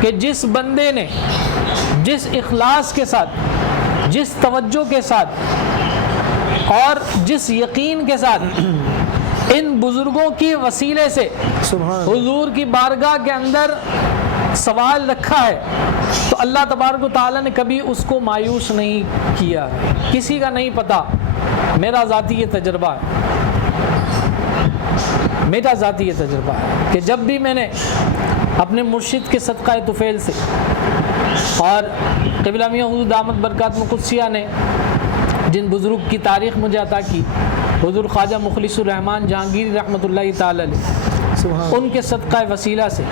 کہ جس بندے نے جس اخلاص کے ساتھ، جس توجہ کے ساتھ اور جس یقین کے ساتھ ان بزرگوں کی وسیلے سے حضور کی بارگاہ کے اندر سوال رکھا ہے، تو اللہ تبارک و تعالیٰ نے کبھی اس کو مایوس نہیں کیا۔ کسی کا نہیں پتہ، میرا ذاتی یہ تجربہ ہے، میرا ذاتی یہ تجربہ ہے کہ جب بھی میں نے اپنے مرشد کے صدقہ طفیل سے اور قبلہ میاں حضور دامت برکاتہ قدسیہ نے جن بزرگ کی تاریخ مجھے عطا کی، حضور خواجہ مخلص الرحمن جہانگیری رحمۃ اللہ تعالی علیہ، ان کے صدقہ وسیلہ سے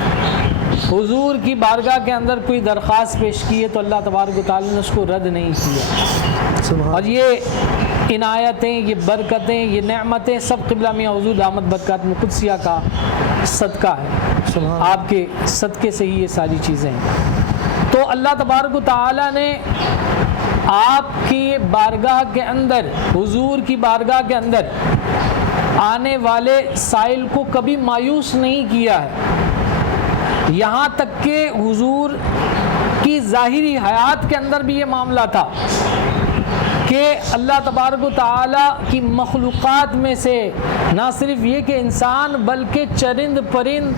حضور کی بارگاہ کے اندر کوئی درخواست پیش کی ہے تو اللہ تبارک و تعالی نے اس کو رد نہیں کیا۔ اور یہ عنایتیں، یہ برکتیں، یہ نعمتیں سب قبلہ میاں حضور دامت برکاتہ قدسیہ کا صدقہ ہے، آپ کے صدقے سے ہی یہ ساری چیزیں ہیں۔ تو اللہ تبارک و تعالی نے آپ کی بارگاہ کے اندر، حضور کی بارگاہ کے اندر آنے والے سائل کو کبھی مایوس نہیں کیا ہے، یہاں تک کہ حضور کی ظاہری حیات کے اندر بھی یہ معاملہ تھا کہ اللہ تبارک و تعالی کی مخلوقات میں سے نہ صرف یہ کہ انسان بلکہ چرند پرند،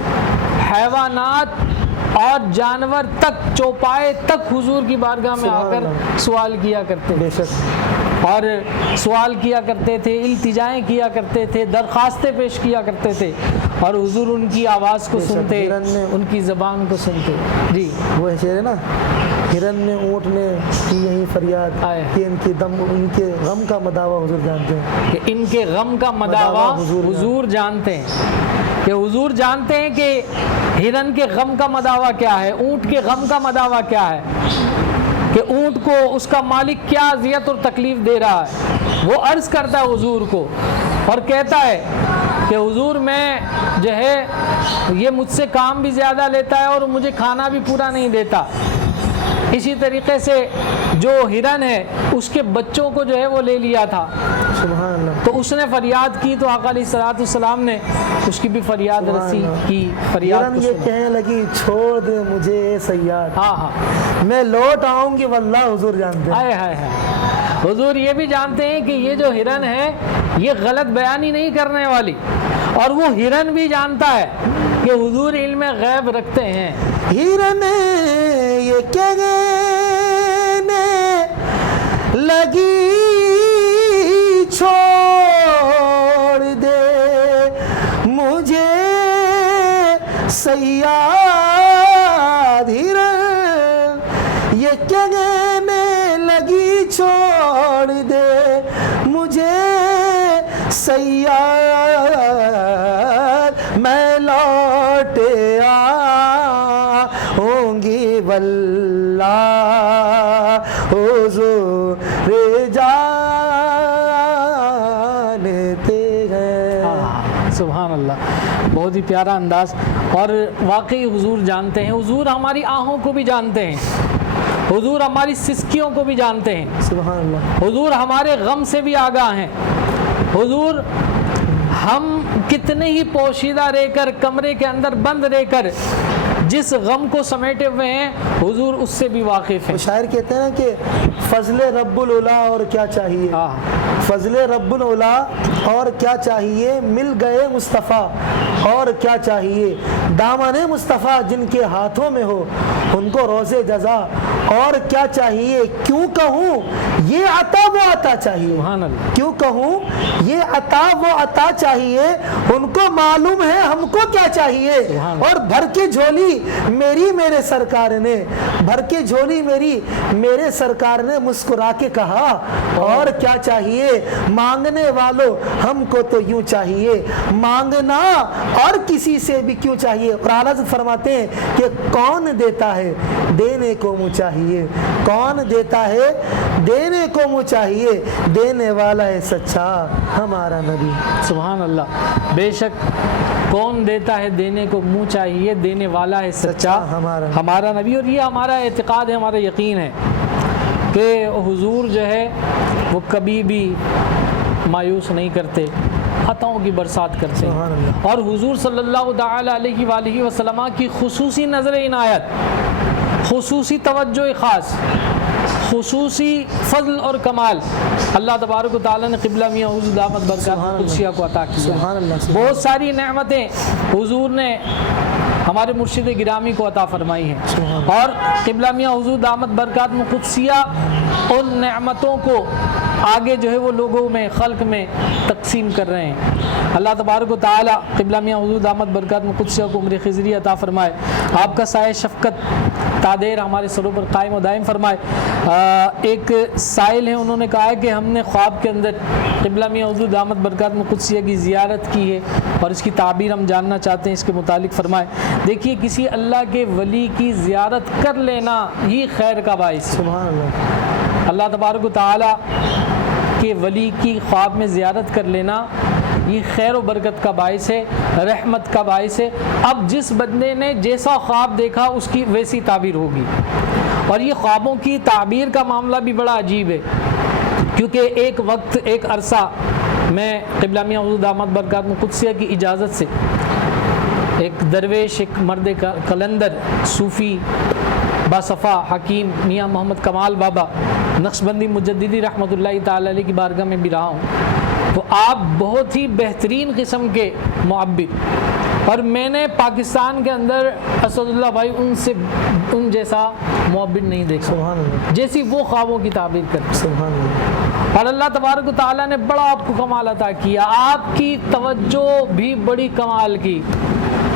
حیوانات اور جانور تک، چوپائے تک حضور کی بارگاہ میں آ کر سوال کیا کرتے تھے، اور سوال کیا کرتے تھے، التجائیں کیا کرتے تھے، درخواستیں پیش کیا کرتے تھے، اور حضور ان کی آواز کو سنتے، ان کی زبان کو سنتے۔ جی وہ شعر ہے نا، ہرن نے اونٹ نے کی یہی فریاد کہ ان کے دم، ان کے غم کا مداوا حضور جانتے ہیں، کہ ان کے غم کا مداوا حضور جانتے ہیں، کہ حضور جانتے ہیں کہ ہرن کے غم کا مداوا کیا ہے، اونٹ کے غم کا مداوا کیا ہے، کہ اونٹ کو اس کا مالک کیا اذیت اور تکلیف دے رہا ہے۔ وہ عرض کرتا ہے حضور کو اور کہتا ہے کہ حضور میں جو ہے یہ مجھ سے کام بھی زیادہ لیتا ہے اور مجھے کھانا بھی پورا نہیں دیتا۔ اسی طریقے سے جو ہرن ہے اس کے بچوں کو جو ہے وہ لے لیا تھا، سبحان اللہ، تو اس نے فریاد کی تو آقا علیہ الصلوۃ والسلام نے اس کی بھی فریاد رسی کی، فریاد ہرن یہ کہنے لگی چھوڑ دے مجھے اے صیاد، ہاں ہاں میں لوٹ آؤں گی واللہ حضور جانتے ہیں۔ ہائے ہائے ہائے، حضور یہ بھی جانتے ہیں کہ یہ جو ہرن ہے یہ غلط بیانی نہیں کرنے والی، اور وہ ہرن بھی جانتا ہے کہ حضور علم غیب رکھتے ہیں۔ ہرن یہ کہنے لگی چھوڑ دے مجھے صیاد، ہرن یہ کہنے لگی چھوڑ دے مجھے صیاد، میں لوٹ آؤں گی واللہ حضور جانتے ہیں۔ سبحان اللہ، بہت ہی پیارا انداز، اور واقعی حضور جانتے ہیں، حضور ہماری آہوں کو بھی جانتے ہیں، حضور ہماری سسکیوں کو بھی جانتے ہیں، سبحان اللہ، حضور ہمارے غم سے بھی آگاہ ہیں، حضور ہم کتنے ہی پوشیدہ رہ کر، کمرے کے اندر بند رہ کر جس غم کو سمیٹے ہوئے ہیں حضور اس سے بھی واقف ہیں۔ شاعر کہتے ہیں کہ فضل رب العلا اور کیا چاہیے، فضل رب العلا اور کیا چاہیے، مل گئے مصطفیٰ اور کیا چاہیے، دامن مصطفیٰ جن کے ہاتھوں میں ہو ان کو روز جزا اور کیا چاہیے، کیوں کہوں یہ عطا وہ عطا چاہیے، کیوں کہوں یہ عطا وہ عطا چاہیے، ان کو معلوم ہے ہم کو کیا چاہیے، اور بھر کے جھولی میری میرے سرکار نے، بھر کے جھولی میری میرے سرکار نے مسکرا کے کہا اور کیا چاہیے، مانگنے والوں ہم کو تو یوں چاہیے، مانگنا اور کسی سے بھی کیوں چاہیے۔ اور اعلیٰ حضرت فرماتے ہیں کہ کون دیتا ہے دینے کو منہ چاہیے، کون دیتا ہے دینے کو منہ چاہیے، دینے والا ہے سچا ہمارا نبی۔ سبحان اللہ، بے شک کون دیتا ہے دینے کو منہ چاہیے، دینے والا ہے سچا ہمارا نبی۔ اور یہ ہمارا اعتقاد ہے، ہمارا یقین ہے کہ حضور جو ہے وہ کبھی بھی مایوس نہیں کرتے، عطاؤں کی برسات کرتے ہیں. اور حضور صلی اللہ تعالی علیہ وآلہ وسلم کی خصوصی نظر عنایت، خصوصی توجہ خاص، خصوصی فضل اور کمال اللہ تبارک و تعالیٰ نے قبلہ میاں حضور دامت برکاتہ قدسیہ کو عطا کیا. بہت ساری نعمتیں حضور نے ہمارے مرشد گرامی کو عطا فرمائی ہیں، اور قبلہ میاں حضور دامت برکات قدسیہ ان نعمتوں کو آگے جو ہے وہ لوگوں میں، خلق میں تقسیم کر رہے ہیں. اللہ تبارک و تعالی قبلہ میاں حضور دامت برکات قدسیہ کو عمر خضری عطا فرمائے، آپ کا سایہ شفقت تادیر ہمارے سروں پر قائم و دائم فرمائے. ایک سائل ہیں، انہوں نے کہا ہے کہ ہم نے خواب کے اندر قبلہ میاں حضور دامت برکات قدسیہ کی زیارت کی ہے اور اس کی تعبیر ہم جاننا چاہتے ہیں، اس کے متعلق فرمائے. دیکھیے، کسی اللہ کے ولی کی زیارت کر لینا یہ خیر کا باعث ہے. سبحان اللہ. اللہ تبارک و تعالی کے ولی کی خواب میں زیارت کر لینا یہ خیر و برکت کا باعث ہے، رحمت کا باعث ہے. اب جس بندے نے جیسا خواب دیکھا اس کی ویسی تعبیر ہوگی. اور یہ خوابوں کی تعبیر کا معاملہ بھی بڑا عجیب ہے، کیونکہ ایک وقت، ایک عرصہ میں قبلہ میاں حضور دامت برکات قدسیہ کی اجازت سے ایک درویش، ایک مرد قلندر، صوفی باصفا حکیم میاں محمد کمال بابا نقشبندی مجددی رحمۃ اللہ تعالی علیہ کی بارگاہ میں بھی رہا ہوں. تو آپ بہت ہی بہترین قسم کے معبر، اور میں نے پاکستان کے اندر اسد اللہ بھائی ان جیسا معبر نہیں دیکھا جیسی وہ خوابوں کی تعبیر کرتے. اور اللہ تبارک و تعالیٰ نے بڑا آپ کو کمال عطا کیا، آپ کی توجہ بھی بڑی کمال کی،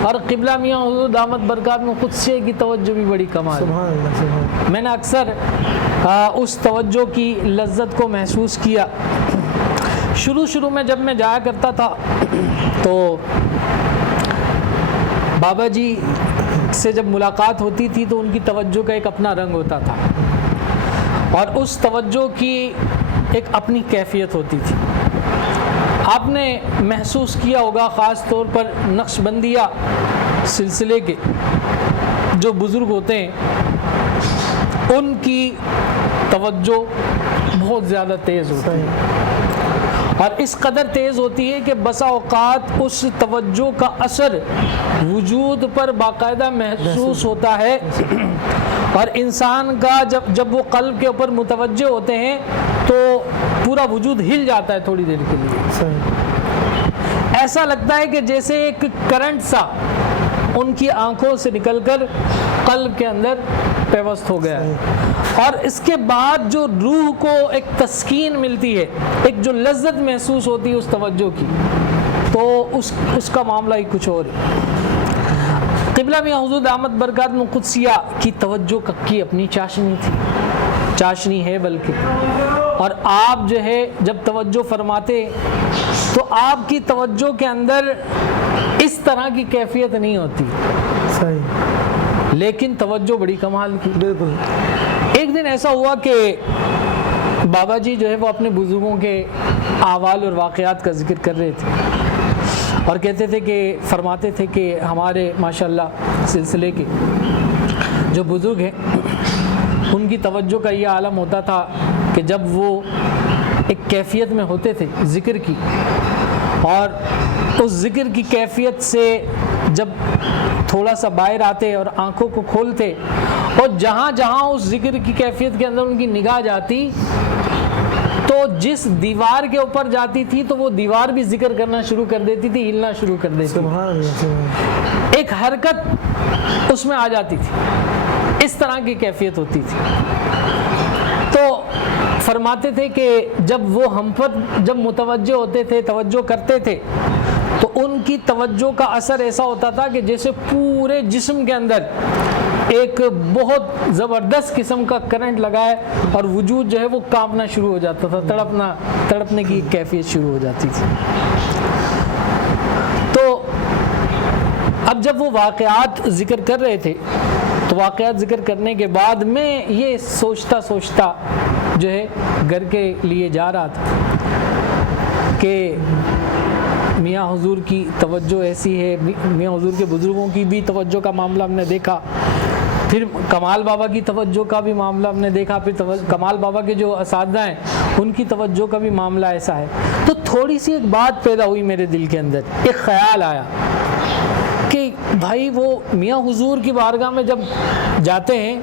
اور قبلہ میاں حضور دامت برکات قدسیہ کی توجہ بھی بڑی کمال. میں نے اکثر اس توجہ کی لذت کو محسوس کیا. شروع میں جب میں جایا کرتا تھا تو بابا جی سے جب ملاقات ہوتی تھی تو ان کی توجہ کا ایک اپنا رنگ ہوتا تھا، اور اس توجہ کی ایک اپنی کیفیت ہوتی تھی. آپ نے محسوس کیا ہوگا، خاص طور پر نقشبندیہ سلسلے کے جو بزرگ ہوتے ہیں ان کی توجہ بہت زیادہ تیز ہوتی ہے، اور اس قدر تیز ہوتی ہے کہ بسا اوقات اس توجہ کا اثر وجود پر باقاعدہ محسوس ہوتا ہے، اور انسان کا جب وہ قلب کے اوپر متوجہ ہوتے ہیں تو پورا وجود ہل جاتا ہے تھوڑی دیر کے لیے. ایسا لگتا ہے کہ جیسے ایک کرنٹ سا ان کی آنکھوں سے نکل کر قلب کے اندر پیوست ہو گیا ہے. اور اس کے بعد جو روح کو ایک تسکین ملتی ہے، ایک جو لذت محسوس ہوتی ہے اس توجہ کی، تو اس کا معاملہ ہی کچھ اور ہے. قبلہ میاں حضور دامت برکات قدسیہ کی توجہ کی اپنی چاشنی تھی، چاشنی ہے بلکہ. اور آپ جو ہے جب توجہ فرماتے تو آپ کی توجہ کے اندر اس طرح کی کیفیت نہیں ہوتی، لیکن توجہ بڑی کمال کی. بالکل. ایک دن ایسا ہوا کہ بابا جی جو ہے وہ اپنے بزرگوں کے احوال اور واقعات کا ذکر کر رہے تھے، اور کہتے تھے کہ فرماتے تھے کہ ہمارے ماشاءاللہ سلسلے کے جو بزرگ ہیں ان کی توجہ کا یہ عالم ہوتا تھا کہ جب وہ ایک کیفیت میں ہوتے تھے ذکر کی، اور اس ذکر کی کیفیت سے جب تھوڑا سا باہر آتے اور آنکھوں کو کھولتے، اور جہاں جہاں اس ذکر کی کیفیت کے اندر ان کی نگاہ جاتی تو جس دیوار کے اوپر جاتی تھی تو وہ دیوار بھی ذکر کرنا شروع کر دیتی تھی، ہلنا شروع کر دیتی تھی، ایک حرکت اس میں آ جاتی تھی. اس طرح کی کیفیت ہوتی تھی. تو فرماتے تھے کہ جب وہ ہم پر جب متوجہ ہوتے تھے، توجہ کرتے تھے، تو ان کی توجہ کا اثر ایسا ہوتا تھا کہ جیسے پورے جسم کے اندر ایک بہت زبردست قسم کا کرنٹ لگا ہے، اور وجود جو ہے وہ کانپنا شروع ہو جاتا تھا، تڑپنے کی کیفیت شروع ہو جاتی تھی. تو اب جب وہ واقعات ذکر کر رہے تھے تو واقعات ذکر کرنے کے بعد میں یہ سوچتا جو ہے گھر کے لیے جا رہا تھا کہ میاں حضور کی توجہ ایسی ہے، میاں حضور کے بزرگوں کی بھی توجہ کا معاملہ ہم نے دیکھا، پھر کمال بابا کی توجہ کا بھی معاملہ ہم نے دیکھا، پھر کمال بابا کے جو اساتذہ ہیں ان کی توجہ کا بھی معاملہ ایسا ہے. تو تھوڑی سی ایک بات پیدا ہوئی میرے دل کے اندر, ایک خیال آیا کہ بھائی وہ میاں حضور کی بارگاہ میں جب جاتے ہیں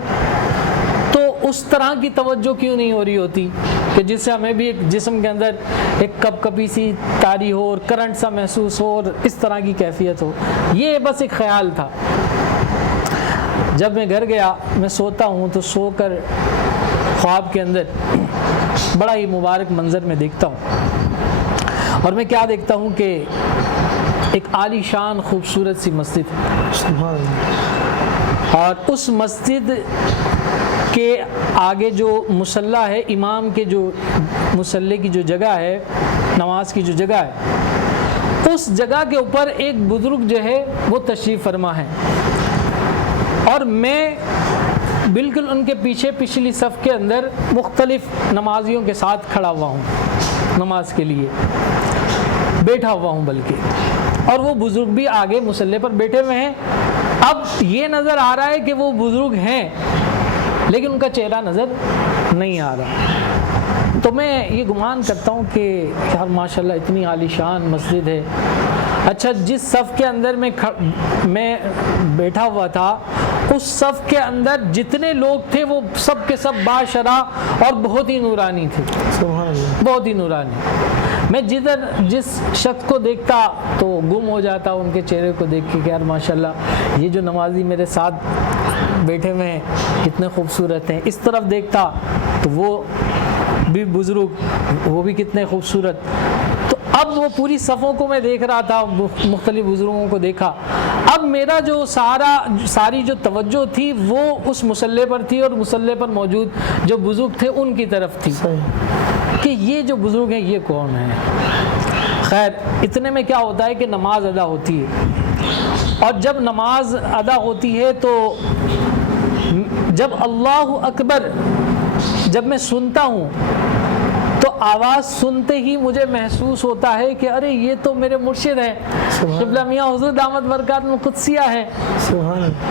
تو اس طرح کی توجہ کیوں نہیں ہو رہی ہوتی کہ جس سے ہمیں بھی ایک جسم کے اندر ایک کپ کپی سی طاری ہو اور کرنٹ سا محسوس ہو اور اس طرح کی کیفیت ہو. یہ بس ایک خیال تھا. جب میں گھر گیا, میں سوتا ہوں تو سو کر خواب کے اندر بڑا ہی مبارک منظر میں دیکھتا ہوں, اور میں کیا دیکھتا ہوں کہ ایک عالی شان خوبصورت سی مسجد ہے, اور اس مسجد کے آگے جو مصلی ہے, امام کے جو مصلی کی جو جگہ ہے, نماز کی جو جگہ ہے, اس جگہ کے اوپر ایک بزرگ جو ہے وہ تشریف فرما ہے, اور میں بالکل ان کے پیچھے پچھلی صف کے اندر مختلف نمازیوں کے ساتھ کھڑا ہوا ہوں, نماز کے لیے بیٹھا ہوا ہوں بلکہ, اور وہ بزرگ بھی آگے مصلی پر بیٹھے ہوئے ہیں. اب یہ نظر آ رہا ہے کہ وہ بزرگ ہیں لیکن ان کا چہرہ نظر نہیں آ رہا. تو میں یہ گمان کرتا ہوں کہ یار ماشاءاللہ اتنی عالی شان مسجد ہے. اچھا, جس صف کے اندر میں بیٹھا ہوا تھا, اس صف کے اندر جتنے لوگ تھے وہ سب کے سب باشرح اور بہت ہی نورانی تھے, بہت ہی نورانی. میں جس شخص کو دیکھتا تو گم ہو جاتا ان کے چہرے کو دیکھ کے کہ یار ماشاءاللہ یہ جو نمازی میرے ساتھ بیٹھے ہوئے ہیں کتنے خوبصورت ہیں. اس طرف دیکھتا تو وہ بھی بزرگ, وہ بھی کتنے خوبصورت. تو اب وہ پوری صفوں کو میں دیکھ رہا تھا, مختلف بزرگوں کو دیکھا. اب میرا جو ساری جو توجہ تھی وہ اس مصلی پر تھی, اور مصلی پر موجود جو بزرگ تھے ان کی طرف تھی کہ یہ جو بزرگ ہیں یہ کون ہیں. خیر, اتنے میں کیا ہوتا ہے کہ نماز ادا ہوتی ہے, اور جب نماز ادا ہوتی ہے تو جب اللہ اکبر جب میں سنتا ہوں تو آواز سنتے ہی مجھے محسوس ہوتا ہے کہ ارے یہ تو میرے مرشد ہیں, قبلہ میاں حضور دامت برکاتہ القدسیہ ہیں.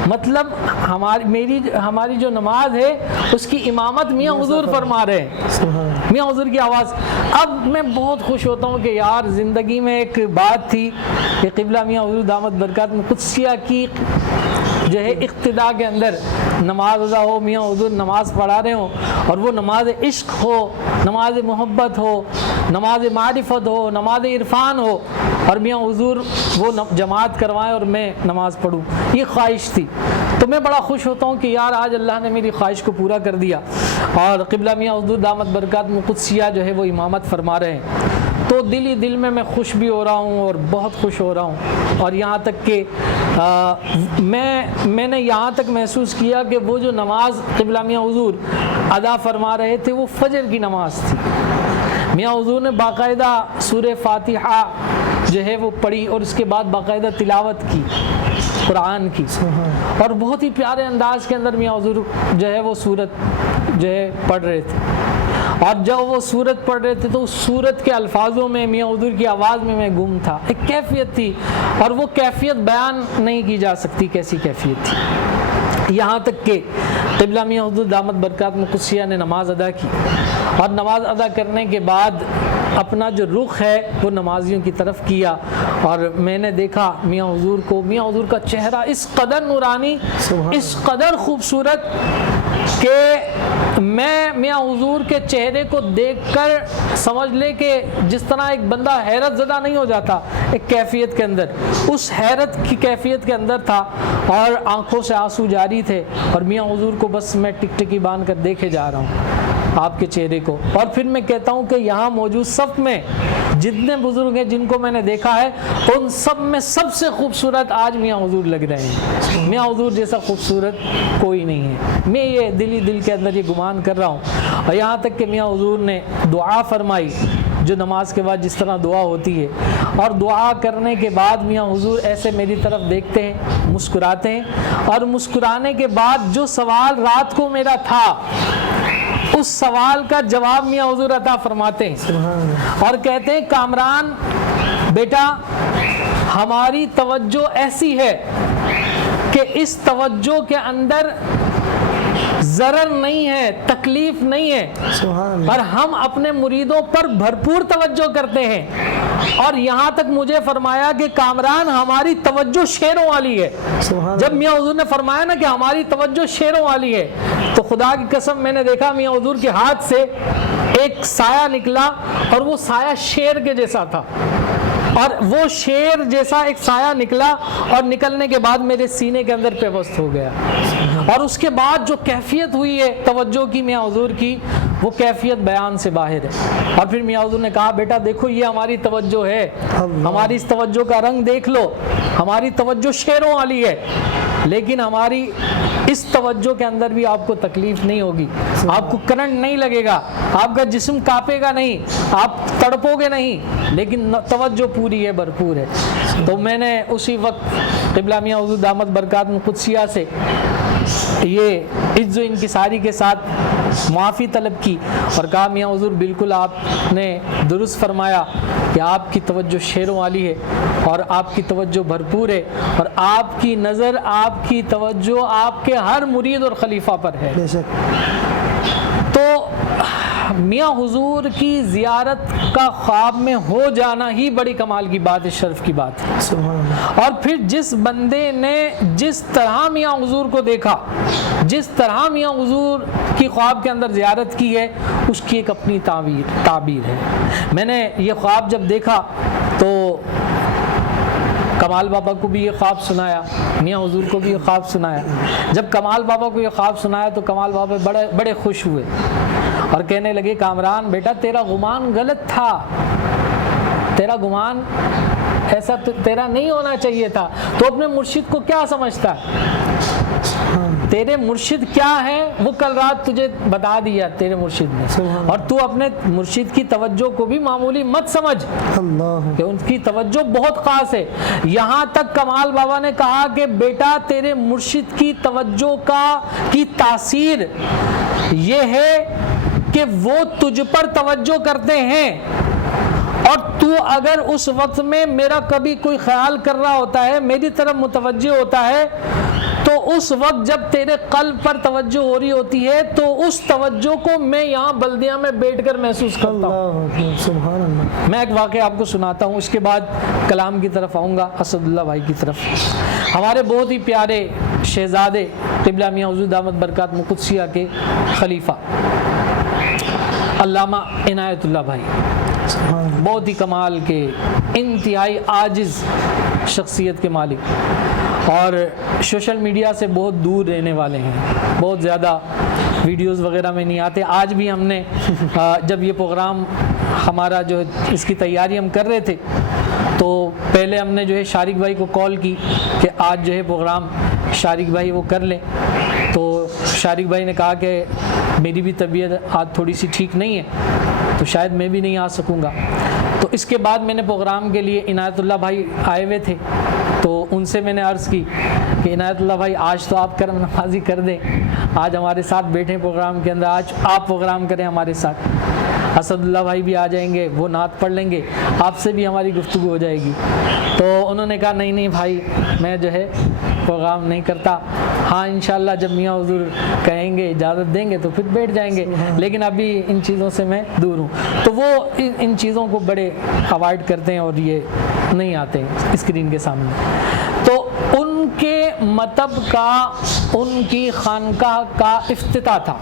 مطلب ہماری جو نماز ہے اس کی امامت میاں حضور فرما رہے ہیں, میاں حضور کی آواز. اب میں بہت خوش ہوتا ہوں کہ یار زندگی میں ایک بات تھی کہ قبلہ میاں حضور دامت برکاتہ القدسیہ کی جو ہے اقتداء کے اندر نماز ادا ہو, میاں حضور نماز پڑھا رہے ہوں, اور وہ نماز عشق ہو, نماز محبت ہو, نماز معرفت ہو, نماز عرفان ہو, اور میاں حضور وہ جماعت کروائیں اور میں نماز پڑھوں. یہ خواہش تھی. تو میں بڑا خوش ہوتا ہوں کہ یار آج اللہ نے میری خواہش کو پورا کر دیا, اور قبلہ میاں حضور دامت برکاتہ القدسیہ جو ہے وہ امامت فرما رہے ہیں. تو دل ہی دل میں خوش بھی ہو رہا ہوں اور بہت خوش ہو رہا ہوں. اور یہاں تک کہ میں نے یہاں تک محسوس کیا کہ وہ جو نماز قبلہ میاں حضور ادا فرما رہے تھے وہ فجر کی نماز تھی. میاں حضور نے باقاعدہ سورہ فاتحہ جو ہے وہ پڑھی, اور اس کے بعد باقاعدہ تلاوت کی قرآن کی, اور بہت ہی پیارے انداز کے اندر میاں حضور جو ہے وہ سورت جو ہے پڑھ رہے تھے. اور جب وہ سورت پڑھ رہے تھے تو اس سورت کے الفاظوں میں میاں حضور کی آواز میں گم تھا. ایک کیفیت تھی, اور وہ کیفیت بیان نہیں کی جا سکتی کیسی کیفیت تھی. یہاں تک کہ قبلہ میاں حضور دامت برکاتہ القدسیہ نے نماز ادا کی, اور نماز ادا کرنے کے بعد اپنا جو رخ ہے وہ نمازیوں کی طرف کیا, اور میں نے دیکھا میاں حضور کو, میاں حضور کا چہرہ اس قدر نورانی, اس قدر خوبصورت کہ میں میاں حضور کے چہرے کو دیکھ کر سمجھ لے کہ جس طرح ایک بندہ حیرت زدہ نہیں ہو جاتا ایک کیفیت کے اندر, اس حیرت کی کیفیت کے اندر تھا, اور آنکھوں سے آنسو جاری تھے, اور میاں حضور کو بس میں ٹکٹکی باندھ کر دیکھے جا رہا ہوں آپ کے چہرے کو. اور پھر میں کہتا ہوں کہ یہاں موجود صف میں جتنے بزرگ ہیں جن کو میں نے دیکھا ہے ان سب میں سب سے خوبصورت آج میاں حضور لگ رہے ہیں. میاں حضور جیسا خوبصورت کوئی نہیں ہے. میں یہ دل کے اندر یہ گمان کر رہا ہوں. اور یہاں تک کہ میاں حضور نے دعا فرمائی, جو نماز کے بعد جس طرح دعا ہوتی ہے, اور دعا کرنے کے بعد میاں حضور ایسے میری طرف دیکھتے ہیں, مسکراتے ہیں, اور مسکرانے کے بعد جو سوال رات کو میرا تھا اس سوال کا جواب میاں حضور عطا فرماتے ہیں, اور کہتے ہیں کامران بیٹا ہماری توجہ ایسی ہے کہ اس توجہ کے اندر ضرر نہیں ہے، تکلیف نہیں ہے، سبحان اللہ، اور ہم اپنے مریدوں پر بھرپور توجہ کرتے ہیں. اور یہاں تک مجھے فرمایا کہ کامران ہماری توجہ شیروں والی ہے. سبحان جب میاں حضور نے فرمایا نا کہ ہماری توجہ شیروں والی ہے، تو خدا کی قسم میں نے دیکھا میاں حضور کے ہاتھ سے ایک سایہ نکلا اور وہ سایہ شیر کے جیسا تھا، اور وہ شیر جیسا ایک سایہ نکلا اور نکلنے کے بعد میرے سینے کے اندر پیوست ہو گیا. اور اس کے بعد جو کیفیت ہوئی ہے توجہ کی میاں حضور کی، وہ کیفیت بیان سے باہر ہے. اور پھر میاں حضور نے کہا بیٹا دیکھو یہ ہماری توجہ ہے، ہماری اس توجہ کا رنگ دیکھ لو، ہماری توجہ شیروں والی ہے، لیکن ہماری اس توجہ کے اندر بھی آپ کو تکلیف نہیں ہوگی، آپ کو کرنٹ نہیں لگے گا، آپ کا جسم کانپے گا نہیں، آپ تڑپو گے نہیں، لیکن توجہ پوری ہے، بھرپور ہے. تو میں نے اسی وقت قبلہ میاں حضور دامت برکات قدسیہ سے یہ عز و انکساری کے ساتھ معافی طلب کی اور کہا میاں حضور بالکل آپ نے درست فرمایا کہ آپ کی توجہ شیروں والی ہے اور آپ کی توجہ بھرپور ہے، اور آپ کی نظر، آپ کی توجہ آپ کے ہر مرید اور خلیفہ پر ہے. بے شک. تو میاں حضور کی زیارت کا خواب میں ہو جانا ہی بڑی کمال کی بات ہے، شرف کی بات ہے. سبحان اللہ. اور پھر جس بندے نے جس طرح میاں حضور کو دیکھا، جس طرح میاں حضور کی خواب کے اندر زیارت کی ہے، اس کی ایک اپنی تعبیر ہے. میں نے یہ خواب جب دیکھا تو کمال بابا کو بھی یہ خواب سنایا، میاں حضور کو بھی یہ خواب سنایا. جب کمال بابا کو یہ خواب سنایا تو کمال بابا بڑے خوش ہوئے اور کہنے لگے کامران بیٹا تیرا گمان غلط تھا، تیرا گمان ایسا تیرا نہیں ہونا چاہیے تھا. تو اپنے مرشد کو کیا سمجھتا ہے؟ تیرے مرشد کیا ہے وہ کل رات تجھے بتا دیا تیرے مرشد نے، اور تو اپنے مرشد کی توجہ کو بھی معمولی مت سمجھ کہ ان کی توجہ بہت خاص ہے. یہاں تک کمال بابا نے کہا کہ بیٹا تیرے مرشد کی توجہ کی تاثیر یہ ہے کہ وہ تجھ پر توجہ کرتے ہیں، اور تو اگر اس وقت میں میرا کبھی کوئی خیال کر رہا ہوتا ہے، میری طرف متوجہ ہوتا ہے، تو اس وقت جب تیرے قلب پر توجہ ہو رہی ہوتی ہے تو اس توجہ کو میں یہاں بلدیہ میں بیٹھ کر محسوس کرتا ہوں. سبحان اللہ. میں ایک واقعہ آپ کو سناتا ہوں، اس کے بعد کلام کی طرف آؤں گا، اسد اللہ بھائی کی طرف. ہمارے بہت ہی پیارے شہزادے قبلہ میاں حضور دامت برکات قدسیہ کے خلیفہ علامہ عنایت اللہ بھائی، بہت ہی کمال کے انتہائی عاجز شخصیت کے مالک، اور سوشل میڈیا سے بہت دور رہنے والے ہیں، بہت زیادہ ویڈیوز وغیرہ میں نہیں آتے. آج بھی ہم نے جب یہ پروگرام ہمارا جو اس کی تیاری ہم کر رہے تھے تو پہلے ہم نے جو ہے شارق بھائی کو کال کی کہ آج جو ہے پروگرام شارق بھائی وہ کر لیں. تو شارق بھائی نے کہا کہ میری بھی طبیعت آج تھوڑی سی ٹھیک نہیں ہے تو شاید میں بھی نہیں آ سکوں گا. تو اس کے بعد میں نے پروگرام کے لیے عنایت اللہ بھائی آئے ہوئے تھے تو ان سے میں نے عرض کی کہ عنایت اللہ بھائی آج تو آپ کرم نوازی کر دیں، آج ہمارے ساتھ بیٹھیں پروگرام کے اندر، آج آپ پروگرام کریں ہمارے ساتھ. اسد اللہ بھائی بھی آ جائیں گے، وہ نعت پڑھ لیں گے، آپ سے بھی ہماری گفتگو ہو جائے گی. تو انہوں نے کہا نہیں بھائی میں جو ہے پروگرام نہیں کرتا، ہاں انشاءاللہ جب میاں حضور کہیں گے اجازت دیں گے تو پھر بیٹھ جائیں گے، لیکن ابھی ان چیزوں سے میں دور ہوں. تو وہ ان چیزوں کو بڑے اوائڈ کرتے ہیں اور یہ نہیں آتے اسکرین کے سامنے. تو ان کے مطب کا، ان کی خانقاہ کا افتتاح تھا،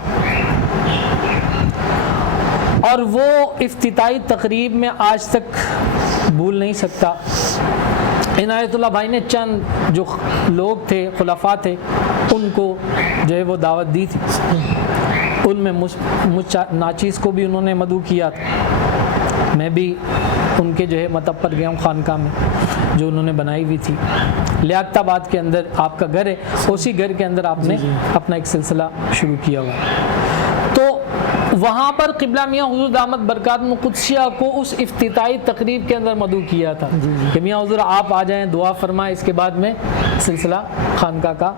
اور وہ افتتاحی تقریب میں آج تک بھول نہیں سکتا. عنایت اللہ بھائی نے چند جو لوگ تھے، خلفاء تھے، ان کو جو ہے وہ دعوت دی تھی. ان میں مجھ ناچیز کو بھی انہوں نے مدعو کیا تھا. میں بھی ان کے جو ہے مطب پر گیا ہوں خانقاہ میں جو انہوں نے بنائی ہوئی تھی. لیاقت آباد کے اندر آپ کا گھر ہے، اسی گھر کے اندر آپ نے اپنا ایک سلسلہ شروع کیا ہوا. تو وہاں پر قبلہ میاں حضور دامت برکات قدسیہ کو اس افتتاحی تقریب کے اندر مدعو کیا تھا کہ میاں حضور آپ آ جائیں، دعا فرمائیں، اس کے بعد میں سلسلہ خانقاہ کا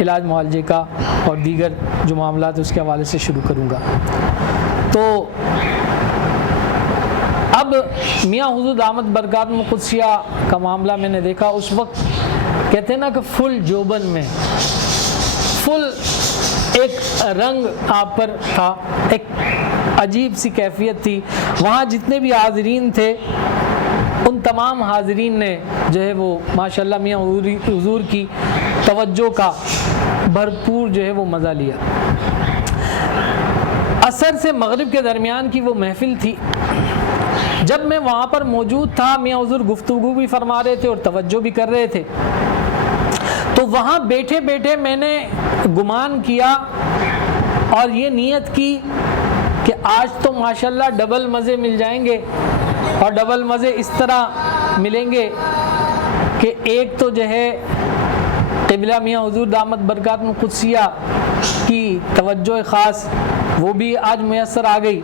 علاج معالجے کا اور دیگر جو معاملات اس کے حوالے سے شروع کروں گا. تو اب میاں حضور دامت برکات قدسیہ کا معاملہ میں نے دیکھا. اس وقت کہتے ہیں نا کہ فل جوبن میں، فل ایک رنگ آپ پر تھا، ایک عجیب سی کیفیت تھی. وہاں جتنے بھی حاضرین تھے ان تمام حاضرین نے جو ہے وہ ماشاءاللہ میاں حضور کی توجہ کا بھرپور جو ہے وہ مزہ لیا. عصر سے مغرب کے درمیان کی وہ محفل تھی. جب میں وہاں پر موجود تھا میاں حضور گفتگو بھی فرما رہے تھے اور توجہ بھی کر رہے تھے. تو وہاں بیٹھے بیٹھے میں نے گمان کیا اور یہ نیت کی کہ آج تو ماشاءاللہ ڈبل مزے مل جائیں گے، اور ڈبل مزے اس طرح ملیں گے کہ ایک تو جو ہے قبلہ میاں حضور دامت برکات قدسیہ کی توجہ خاص وہ بھی آج میسر آ گئی،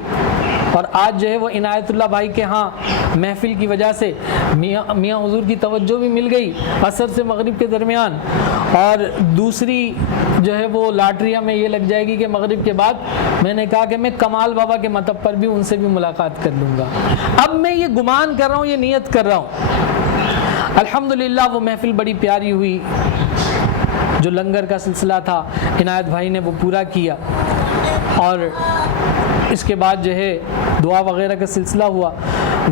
اور آج جو ہے وہ عنایت اللہ بھائی کے ہاں محفل کی وجہ سے میاں حضور کی توجہ بھی مل گئی عصر سے مغرب کے درمیان. اور دوسری جو ہے وہ لاٹریاں میں یہ لگ جائے گی کہ مغرب کے بعد میں نے کہا کہ میں کمال بابا کے مطب پر بھی ان سے بھی ملاقات کر لوں گا. اب میں یہ گمان کر رہا ہوں، یہ نیت کر رہا ہوں. الحمدللہ وہ محفل بڑی پیاری ہوئی. جو لنگر کا سلسلہ تھا عنایت بھائی نے وہ پورا کیا، اور اس کے بعد جو ہے دعا وغیرہ کا سلسلہ ہوا.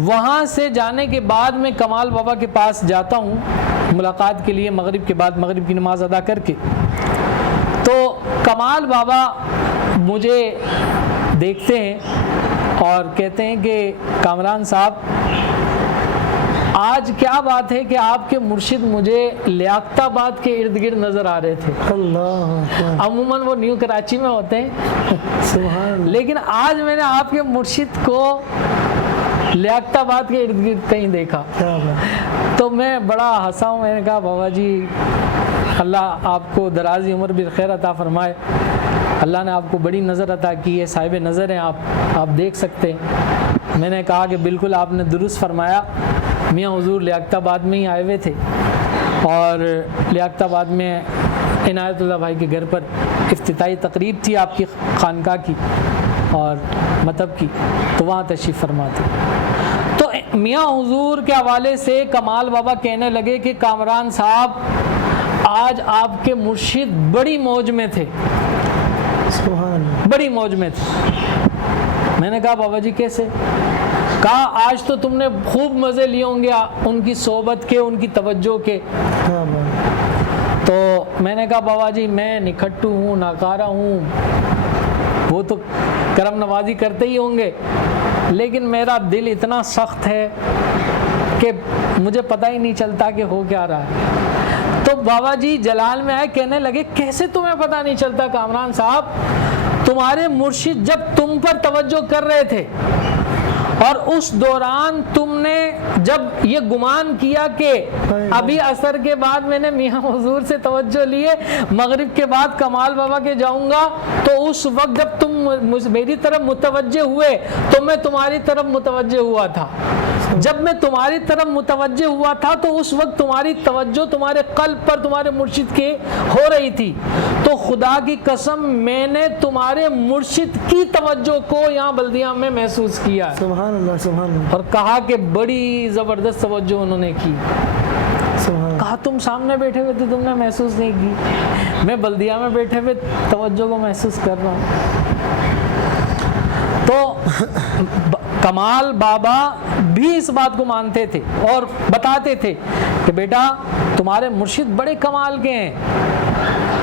وہاں سے جانے کے بعد میں کمال بابا کے پاس جاتا ہوں ملاقات کے لیے مغرب کے بعد، مغرب کی نماز ادا کر کے. تو کمال بابا مجھے دیکھتے ہیں اور کہتے ہیں کہ کامران صاحب آج کیا بات ہے کہ آپ کے مرشد مجھے لیاقت آباد کے ارد گرد نظر آ رہے تھے. اللہ عموماً وہ نیو کراچی میں ہوتے ہیں سبحان. لیکن آج میں نے آپ کے مرشد کو لیاقت آباد کے ارد گرد کہیں دیکھا. تو میں بڑا ہنسا ہوں. میں نے کہا بابا جی اللہ آپ کو درازی عمر بالخیر عطا فرمائے. اللہ نے آپ کو بڑی نظر عطا کی ہے، صاحب نظر ہیں آپ دیکھ سکتے ہیں. میں نے کہا کہ بالکل آپ نے درست فرمایا. میاں حضور لیاقت آباد میں ہی آئے ہوئے تھے، اور لیاقت آباد میں عنایت اللہ بھائی کے گھر پر افتتاحی تقریب تھی آپ کی خانقاہ کی اور مطب کی، تو وہاں تشریف فرما تھے. تو میاں حضور کے حوالے سے کمال بابا کہنے لگے کہ کامران صاحب آج آپ کے مرشد بڑی موج میں تھے، بڑی موج میں تھے. میں نے کہا بابا جی کیسے؟ کہا آج تو تم نے خوب مزے لیے ہوں گے ان کی صحبت کے، ان کی توجہ کے. تو میں نے کہا بابا جی میں نکھٹو ہوں، ناکارہ ہوں، وہ تو کرم نوازی کرتے ہی ہوں گے، لیکن میرا دل اتنا سخت ہے کہ مجھے پتہ ہی نہیں چلتا کہ ہو کیا رہا ہے. تو بابا جی جلال میں آئے، کہنے لگے کیسے تمہیں پتہ نہیں چلتا کامران صاحب؟ تمہارے مرشد جب تم پر توجہ کر رہے تھے اور اس دوران تم نے جب یہ گمان کیا کہ ابھی عصر کے بعد میں نے میاں حضور سے توجہ لیے، مغرب کے بعد کمال بابا کے جاؤں گا، تو اس وقت جب تم میری طرف متوجہ ہوئے تو میں تمہاری طرف متوجہ ہوا تھا. جب میں تمہاری طرف متوجہ ہوا تھا تو اس وقت تمہاری توجہ تمہارے قلب پر تمہارے مرشد کے ہو رہی تھی. تو خدا کی قسم میں نے تمہارے مرشد کی توجہ کو یہاں بلدیہ میں محسوس کیا ہے. سبحان اللہ سبحان اللہ. اور کہا کہ بڑی زبردست توجہ انہوں نے کی. کہا تم سامنے بیٹھے ہوئے تھے، تم نے محسوس نہیں کی، میں بلدیہ میں بیٹھے ہوئے توجہ کو محسوس کر رہا ہوں. تو کمال بابا بھی اس بات کو مانتے تھے اور بتاتے تھے کہ بیٹا تمہارے مرشد بڑے کمال کے ہیں،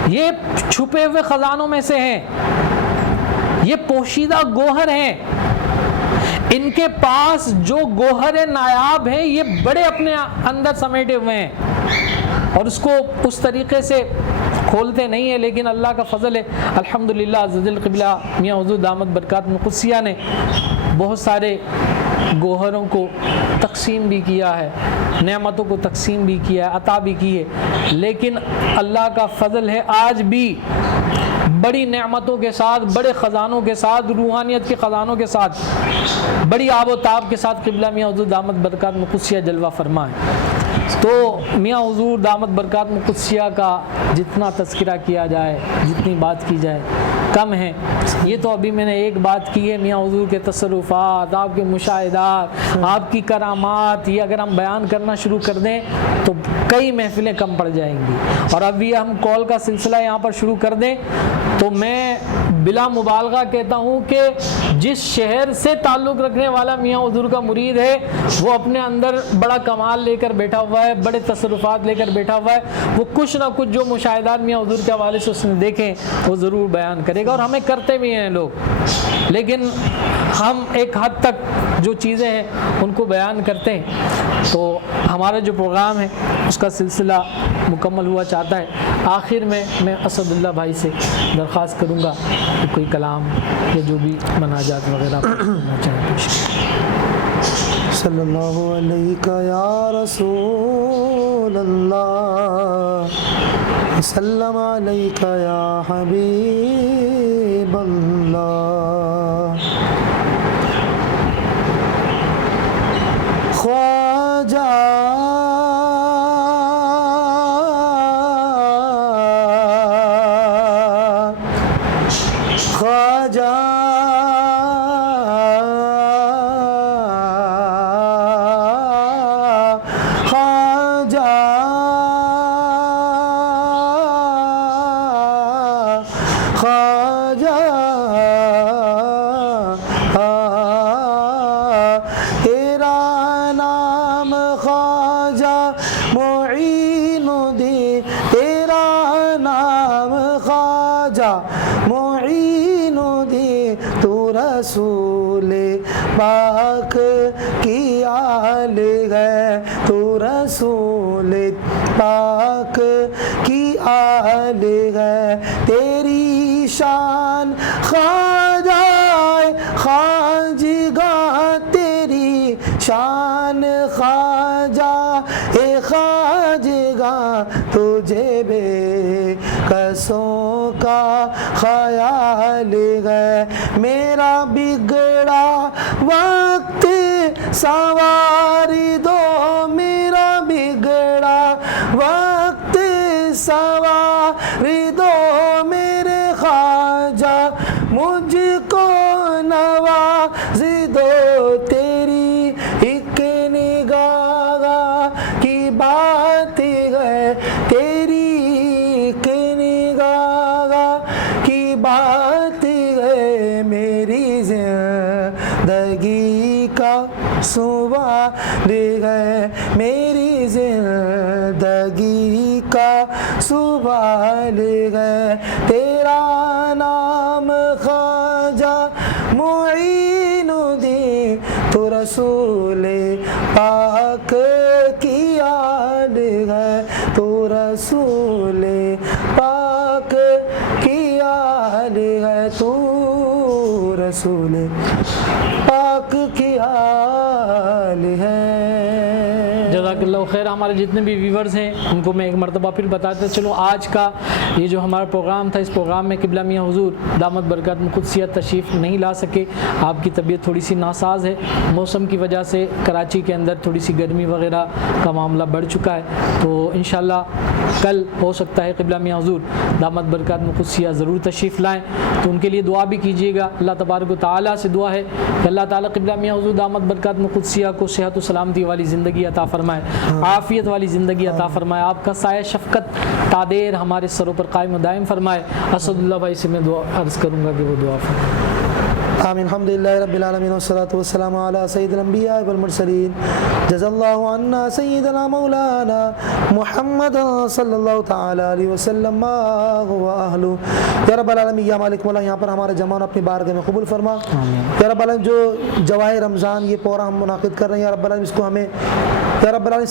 یہ چھپے ہوئے خزانوں میں سے ہیں، یہ پوشیدہ گوہر ہیں، ان کے پاس جو گوہر نایاب ہیں یہ بڑے اپنے اندر سمیٹے ہوئے ہیں، اور اس کو اس طریقے سے کھولتے نہیں ہیں. لیکن اللہ کا فضل ہے الحمدللہ عزوجل قبلہ میاں حضور دامت برکات قدسیہ نے بہت سارے گوہروں کو تقسیم بھی کیا ہے، نعمتوں کو تقسیم بھی کیا ہے، عطا بھی کی ہے. لیکن اللہ کا فضل ہے آج بھی بڑی نعمتوں کے ساتھ، بڑے خزانوں کے ساتھ، روحانیت کے خزانوں کے ساتھ، بڑی آب و تاب کے ساتھ قبلہ میاں حضور دامت برکات قدسیہ جلوہ فرما ہے. تو میاں حضور دامت برکات قدسیہ کا جتنا تذکرہ کیا جائے، جتنی بات کی جائے کم ہیں. یہ تو ابھی میں نے ایک بات کی ہے, میاں حضور کے تصرفات, آپ کے مشاہدات, آپ کی کرامات, یہ اگر ہم بیان کرنا شروع کر دیں تو کئی محفلیں کم پڑ جائیں گی. اور اب یہ ہم کال کا سلسلہ یہاں پر شروع کر دیں تو میں بلا مبالغہ کہتا ہوں کہ جس شہر سے تعلق رکھنے والا میاں حضور کا مرید ہے وہ اپنے اندر بڑا کمال لے کر بیٹھا ہوا ہے, بڑے تصرفات لے کر بیٹھا ہوا ہے. وہ کچھ نہ کچھ جو مشاہدات میاں حضور کے حوالے سے اس نے دیکھیں وہ ضرور بیان کرے گا, اور ہمیں کرتے بھی ہیں لوگ. لیکن ہم ایک حد تک جو چیزیں ہیں ان کو بیان کرتے ہیں. تو ہمارا جو پروگرام ہے اس کا سلسلہ مکمل ہوا چاہتا ہے. آخر میں اسد اللہ بھائی سے درخواست کروں گا کہ کوئی کلام یا جو بھی مناجات وغیرہ پڑھنا چاہیں پیش کریں. صلی اللہ علیہ یا رسول اللہ, وسلم علیک یا حبیب اللہ. خواجہ خواجہ خواجہ خواجہ تیرا نام خواجہ معین الدین, تیرا نام خواجہ معین الدین, تو رسول پاک کی آل ہے, تو رسول پاک کی آل ہے. تیری شان خواجہ خواجگاہ, تیری شان خواجہ اے خواجگاہ, تجھے بے کسوں کا خیال ہے. میرا بگڑا وقت سنواری دو, میرا بگڑا وقت سنواری دو, میرے خواجہ مجھ کو نواز دو. تیری ایک نگاہ کی بات ہے, تیری ایک نگاہ کی بات ہے, میری زندگی کا سوال ہے, میری زندگی کا سوال ہے. تیرا نام خواجہ معین الدین, تو رسول پاک کی آل ہے, تو رسول پاک کی آل ہے, تو رسول پاک کی آل ہے. جزاک اللہ خیر. ہمارے جتنے بھی ویورز ہیں ان کو میں ایک مرتبہ پھر بتاتا چلوں, آج کا یہ جو ہمارا پروگرام تھا, اس پروگرام میں قبلہ میاں حضور دامت برکاتہ قدسیہ تشریف نہیں لا سکے. آپ کی طبیعت تھوڑی سی ناساز ہے, موسم کی وجہ سے کراچی کے اندر تھوڑی سی گرمی وغیرہ کا معاملہ بڑھ چکا ہے. تو انشاءاللہ کل ہو سکتا ہے قبلہ میاں حضور دامت برکاتہ قدسیہ ضرور تشریف لائیں, تو ان کے لیے دعا بھی کیجیے گا. اللہ تبارک و تعالیٰ سے دعا ہے کہ اللہ تعالیٰ قبلہ میاں حضور دامت برکاتہ قدسیہ کو صحت و سلامتی والی زندگی عطا فرمائے, عافیت والی زندگی عطا فرمائے, آپ کا سایہ شفقت تادیر ہمارے سروں پر قائم و دائم فرمائے. اسد اللہ بھائی سے میں دعا عرض کروں گا کہ وہ دعا فرمائے. آمین. الحمدللہ رب العالمین والصلاة والسلام علی سید الانبیاء والمرسلین. جزا اللہ عنا سیدنا مولانا محمد صلی اللہ تعالی علیہ وسلم ما هو اہلہ. یا رب العالمین یا مالک مولا, یہاں پر ہمارے جمعون اپنی بارگاہ میں قبول فرما. یا رب العالمین جو جواہ رمضان یہ پورا ہم منعقد کر رہے ہیں, یا رب العالمین اس کو ہمیں یا رب العالمین